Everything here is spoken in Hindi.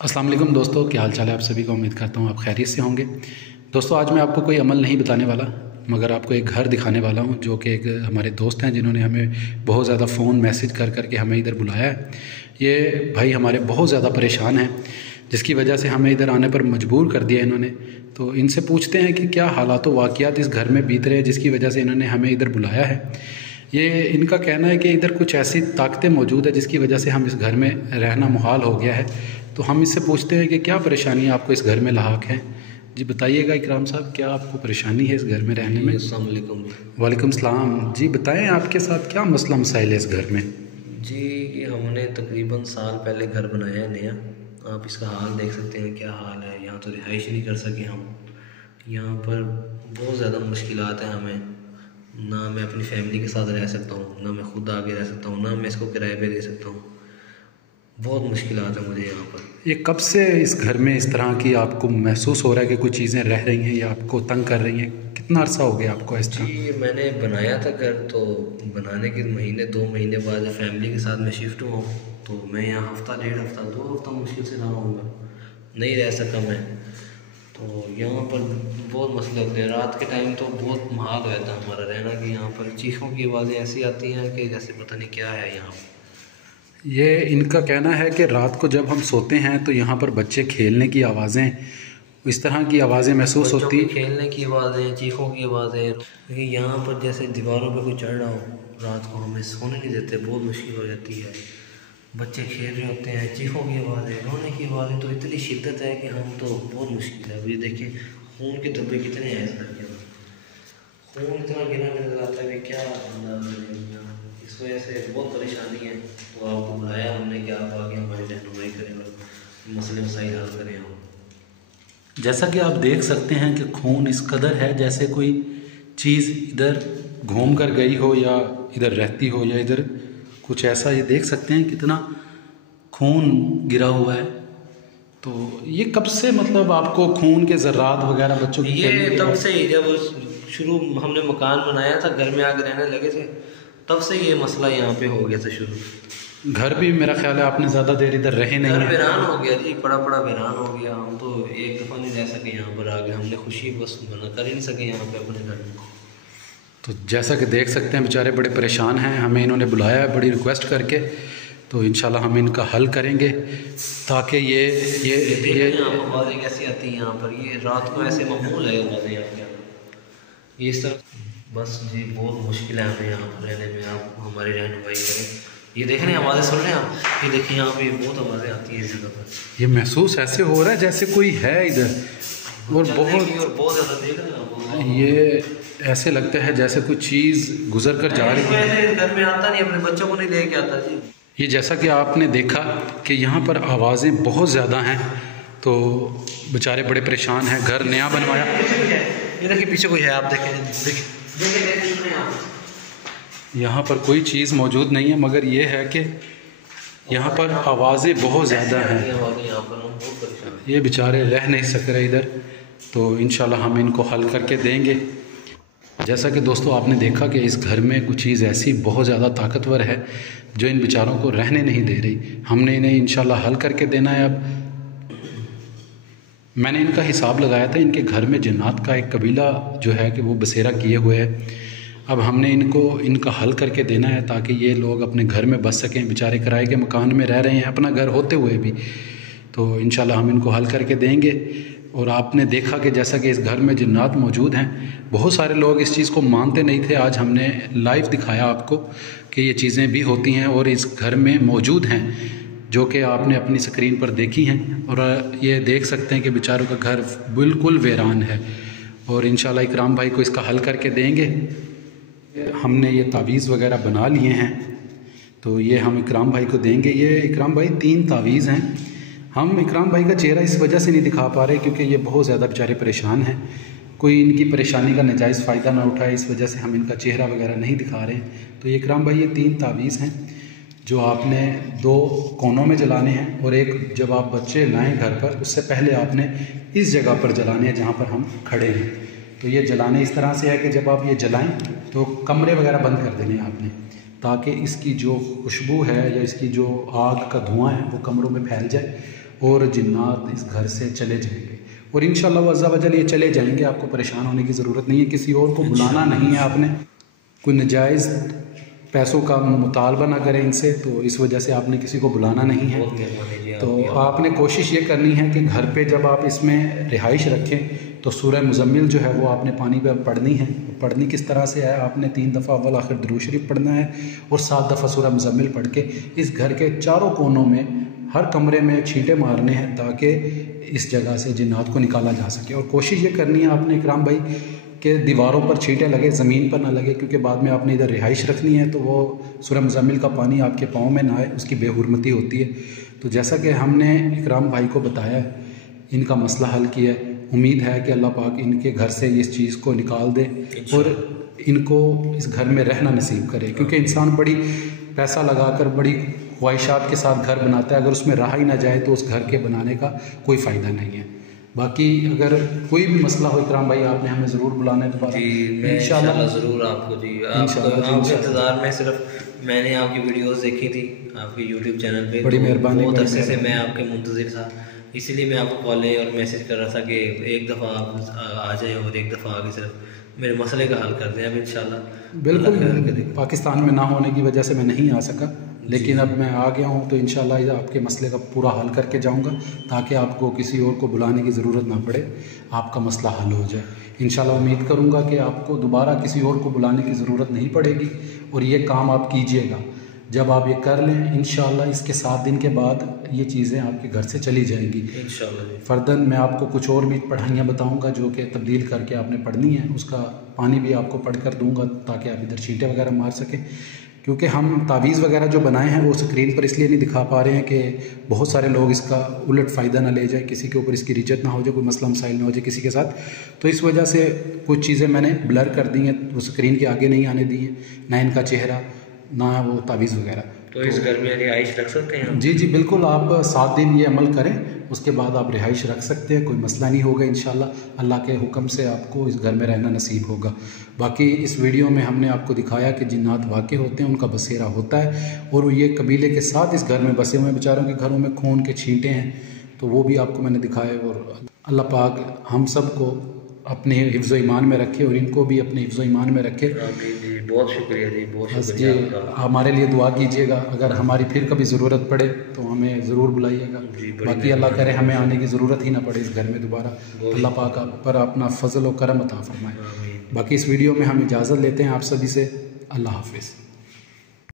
अस्सलाम वालेकुम दोस्तों, क्या हाल चाल है आप सभी का। उम्मीद करता हूँ आप खैरियत से होंगे। दोस्तों आज मैं आपको कोई अमल नहीं बताने वाला, मगर आपको एक घर दिखाने वाला हूँ जो कि एक हमारे दोस्त हैं जिन्होंने हमें बहुत ज़्यादा फ़ोन मैसेज कर के हमें इधर बुलाया है। ये भाई हमारे बहुत ज़्यादा परेशान हैं, जिसकी वजह से हमें इधर आने पर मजबूर कर दिया इन्होंने। तो इनसे पूछते हैं कि क्या हालात वाक़यात इस घर में बीत रहे हैं जिसकी वजह से इन्होंने हमें इधर बुलाया है। ये इनका कहना है कि इधर कुछ ऐसी ताकतें मौजूद है जिसकी वजह से हम इस घर में रहना मुहाल हो गया है। तो हम इससे पूछते हैं कि क्या परेशानी आपको इस घर में लाहक है। जी बताइएगा इकराम साहब, क्या आपको परेशानी है इस घर में रहने में। अस्सलाम वालेकुम। वालेकुम सलाम। जी बताएं आपके साथ क्या मसला मसाइल है इस घर में। जी हमने तकरीबन साल पहले घर बनाया है नया। आप इसका हाल देख सकते हैं क्या हाल है। यहाँ तो रिहाइश नहीं कर सके हम। यहाँ पर बहुत ज़्यादा मुश्किलात हैं हमें। ना मैं अपनी फैमिली के साथ रह सकता हूँ, ना मैं खुद आगे रह सकता हूँ, ना मैं इसको किराए पे दे सकता हूँ। बहुत मुश्किलात है मुझे यहाँ पर। ये कब से इस घर में इस तरह की आपको महसूस हो रहा है कि कुछ चीज़ें रह रही हैं या आपको तंग कर रही हैं। कितना अरसा हो गया आपको इस तरह। जी मैंने बनाया था घर, तो बनाने के महीने 2 महीने बाद जब फैमिली के साथ मैं शिफ्ट हुआ, तो मैं यहाँ हफ़्ता 1.5 हफ़्ता 2 हफ़्ता मुश्किल से रहा हूँगा, नहीं रह सका मैं। तो यहाँ पर बहुत मसले होते हैं। रात के टाइम तो बहुत महाल हो जाता है हमारा रहना कि यहाँ पर चीखों की आवाज़ें ऐसी आती हैं कि जैसे पता नहीं क्या है यहाँ पर। ये इनका कहना है कि रात को जब हम सोते हैं तो यहाँ पर बच्चे खेलने की आवाज़ें, इस तरह की आवाज़ें महसूस होती। खेलने की आवाज़ें, चीखों की आवाज़ें। क्योंकि यहाँ पर जैसे दीवारों पर कोई चढ़ रहा हो, रात को हमें सोने नहीं देते, बहुत मुश्किल हो जाती है। बच्चे खेल रहे होते हैं, चीखों की आवाज़ें, रोने की आवाज़ें तो इतनी शिद्दत है कि हम तो बहुत मुश्किल है। अभी देखिए खून के धब्बे कितने हैं इस लड़के में, खून इतना गिरा नजर आता है कि क्या अंदाज़ है। इस वजह से बहुत परेशानी है। तो आपको बुलाया हमने कि आप आगे हमारी रहनुमाई करें और मसले मसाइल हल करें हम। जैसा कि आप देख सकते हैं कि खून इस कदर है जैसे कोई चीज़ इधर घूम कर गई हो या इधर रहती हो या इधर कुछ ऐसा। ये देख सकते हैं कितना खून गिरा हुआ है। तो ये कब से मतलब आपको खून के ज़र्रात वगैरह बच्चों की ये तब से ही जब शुरू हमने मकान बनाया था, घर में आके रहने लगे थे, तब से ये मसला यहाँ पे हो गया था शुरू। घर भी मेरा ख्याल है आपने ज़्यादा देर इधर रहे नहीं। घर वीरान हो गया जी, पड़ा वीरान हो गया। हम तो एक दफ़ा नहीं रह सके यहाँ पर आगे। हमने खुशी बस मना कर ही नहीं सके यहाँ पे अपने घर में। तो जैसा कि देख सकते हैं बेचारे बड़े परेशान हैं, हमें इन्होंने बुलाया है बड़ी रिक्वेस्ट करके। तो इंशाल्लाह हम इनका हल करेंगे ताकि ये आवाज़ें कैसी आती हैं यहाँ पर। ये रात को ऐसे मामूल है आवाज़ें यहाँ पे। ये इस तरह बस जी बहुत मुश्किल है हमें यहाँ पर रहने में। आप हमारी रहनुमाई करें। ये देख रहे हैं आवाज़ें सुन रहे हैं आप, ये देखिए यहाँ पे बहुत आवाज़ें आती हैं इस जगह पर। ये महसूस ऐसे हो रहा है जैसे कोई है इधर और बहुत ज़्यादा देख रहे हैं। ये ऐसे लगता है जैसे कोई चीज़ गुजर कर जा रही है। घर में आता नहीं, अपने बच्चों को नहीं लेके आता जी। ये जैसा कि आपने देखा कि यहाँ पर आवाज़ें बहुत ज़्यादा हैं, तो बेचारे बड़े परेशान हैं। घर नया बनवाया, ये देखिए पीछे कोई है, आप देखें यहाँ पर कोई चीज़ मौजूद नहीं है, मगर ये है कि यहाँ पर आवाज़ें बहुत ज़्यादा हैं। ये बेचारे रह नहीं सक रहे इधर। तो इंशाल्लाह हम इनको हल करके देंगे। जैसा कि दोस्तों आपने देखा कि इस घर में कुछ चीज़ ऐसी बहुत ज़्यादा ताकतवर है जो इन बेचारों को रहने नहीं दे रही। हमने इन्हें इंशाल्लाह हल करके देना है। अब मैंने इनका हिसाब लगाया था, इनके घर में जन्नात का एक कबीला जो है कि वो बसेरा किए हुए है। अब हमने इनका हल करके देना है ताकि ये लोग अपने घर में बस सकें। बेचारे किराए के मकान में रह रहे हैं अपना घर होते हुए भी। तो इंशाल्लाह हम इनको हल करके देंगे। और आपने देखा कि जैसा कि इस घर में जिन्नात मौजूद हैं, बहुत सारे लोग इस चीज़ को मानते नहीं थे। आज हमने लाइव दिखाया आपको कि ये चीज़ें भी होती हैं और इस घर में मौजूद हैं, जो कि आपने अपनी स्क्रीन पर देखी हैं। और ये देख सकते हैं कि बेचारों का घर बिल्कुल वीरान है। और इंशाल्लाह इकराम भाई को इसका हल करके देंगे। हमने ये तावीज़ वगैरह बना लिए हैं, तो ये हम इकराम भाई को देंगे। ये इकराम भाई 3 तावीज़ हैं। हम इकराम भाई का चेहरा इस वजह से नहीं दिखा पा रहे क्योंकि ये बहुत ज़्यादा बेचारे परेशान हैं। कोई इनकी परेशानी का नाजायज़ फ़ायदा ना उठाए, इस वजह से हम इनका चेहरा वगैरह नहीं दिखा रहे। तो ये इकराम भाई ये 3 तावीज़ हैं जो आपने 2 कोनों में जलाने हैं और एक जब आप बच्चे लाएं घर पर उससे पहले आपने इस जगह पर जलाने हैं जहाँ पर हम खड़े हैं। तो ये जलाने इस तरह से है कि जब आप ये जलाएं तो कमरे वगैरह बंद कर देने आपने, ताकि इसकी जो खुशबू है या इसकी जो आग का धुआं है वो कमरों में फैल जाए और जिन्नात इस घर से चले जाएंगे। और इंशाअल्लाह वज़्ज़ा वजल ये चले जाएंगे, आपको परेशान होने की ज़रूरत नहीं है, किसी और को बुलाना नहीं है आपने, कोई नजायज़ पैसों का मुतालबा ना करें इनसे, तो इस वजह से आपने किसी को बुलाना नहीं है। तो आपने कोशिश ये करनी है कि घर पे जब आप इसमें रिहाइश रखें तो सूरह मुज़म्मिल जो है वो आपने पानी पर पढ़नी है। पढ़नी किस तरह से है, आपने 3 दफ़ा अव्वल आखिर दुरूद शरीफ पढ़ना है और 7 दफ़ा सूरह मुज़म्मिल पढ़ के इस घर के चारों कोनों में हर कमरे में छींटे मारने हैं ताकि इस जगह से जिन्नात को निकाला जा सके। और कोशिश ये करनी है आपने इकराम भाई कि दीवारों पर छींटे लगे, ज़मीन पर ना लगे, क्योंकि बाद में आपने इधर रिहाइश रखनी है तो वो सूरह मुज़म्मिल का पानी आपके पाँव में ना आए, उसकी बेहुरमती होती है। तो जैसा कि हमने इकराम भाई को बताया, इनका मसला हल किया है, उम्मीद है कि अल्लाह पाक इनके घर से इस चीज़ को निकाल दे और इनको इस घर में रहना नसीब करे। क्योंकि इंसान बड़ी पैसा लगाकर बड़ी ख्वाहिशात के साथ घर बनाता है, अगर उसमें रहा ही ना जाए तो उस घर के बनाने का कोई फ़ायदा नहीं है। बाकी अगर कोई भी मसला हो इकराम भाई, आपने हमें ज़रूर बुलाना है दोबारा इंशाल्लाह ज़रूर आपको जी। आपके इंतज़ार में सिर्फ मैंने आपकी वीडियोस देखी थी आपके यूट्यूब चैनल पे, बड़ी मेहरबानी, बहुत अरसे से मैं आपके मुंतज़िर था, इसीलिए मैं आपको कॉल और मैसेज कर रहा था कि एक दफ़ा आप आ जाएँ और एक दफ़ा आके सिर्फ मेरे मसले का हल कर दें। अब इंशाल्लाह बिल्कुल पाकिस्तान में ना होने की वजह से मैं नहीं आ सका, लेकिन अब मैं आ गया हूँ तो इंशाल्लाह आपके मसले का पूरा हल करके जाऊँगा ताकि आपको किसी और को बुलाने की ज़रूरत ना पड़े, आपका मसला हल हो जाए। इंशाल्लाह उम्मीद करूँगा कि आपको दोबारा किसी और को बुलाने की ज़रूरत नहीं पड़ेगी और ये काम आप कीजिएगा। जब आप ये कर लें इंशाल्लाह इसके 7 दिन के बाद ये चीज़ें आपके घर से चली जाएंगी इंशाल्लाह। फ़र्दन मैं आपको कुछ और भी पढ़ाइयाँ बताऊँगा जो कि तब्दील करके आपने पढ़नी है, उसका पानी भी आपको पढ़ कर दूँगा ताकि आप इधर छींटे वगैरह मार सकें। क्योंकि हम तावीज़ वगैरह जो बनाए हैं वो स्क्रीन पर इसलिए नहीं दिखा पा रहे हैं कि बहुत सारे लोग इसका उलट फ़ायदा ना ले जाए, किसी के ऊपर इसकी रिजत ना हो जाए, कोई मसला मसाइल ना हो जाए किसी के साथ। तो इस वजह से कुछ चीज़ें मैंने ब्लर कर दी हैं, वो स्क्रीन के आगे नहीं आने दी हैं, ना इनका चेहरा ना वो तावीज़ वगैरह। तो इस घर में रिहाइश रख सकते हैं? जी जी बिल्कुल, आप 7 दिन ये अमल करें, उसके बाद आप रिहाइश रख सकते हैं, कोई मसला नहीं होगा इंशाल्लाह। अल्लाह के हुक्म से आपको इस घर में रहना नसीब होगा। बाकी इस वीडियो में हमने आपको दिखाया कि जिन्नात वाक़ई होते हैं, उनका बसेरा होता है और ये कबीले के साथ इस घर में बसे हुए हैं। बेचारों के घरों में खून के छींटे हैं तो वो भी आपको मैंने दिखाए। और अल्लाह पाक हम सब को अपने हिफ्ज़ ईमान में रखे और इनको भी अपने हिफ्ज़ ईमान में रखे। बहुत शुक्रिया जी, बहुत शुक्रिया। हमारे लिए दुआ कीजिएगा, अगर हमारी फिर कभी ज़रूरत पड़े तो हमें ज़रूर बुलाइएगा। बाकी अल्लाह करे हमें आने की ज़रूरत ही ना पड़े इस घर में दोबारा। अल्लाह पाक आप पर अपना फजल और करम अता फरमाए। बाकी इस वीडियो में हम इजाज़त लेते हैं आप सभी से। अल्लाह हाफिज़।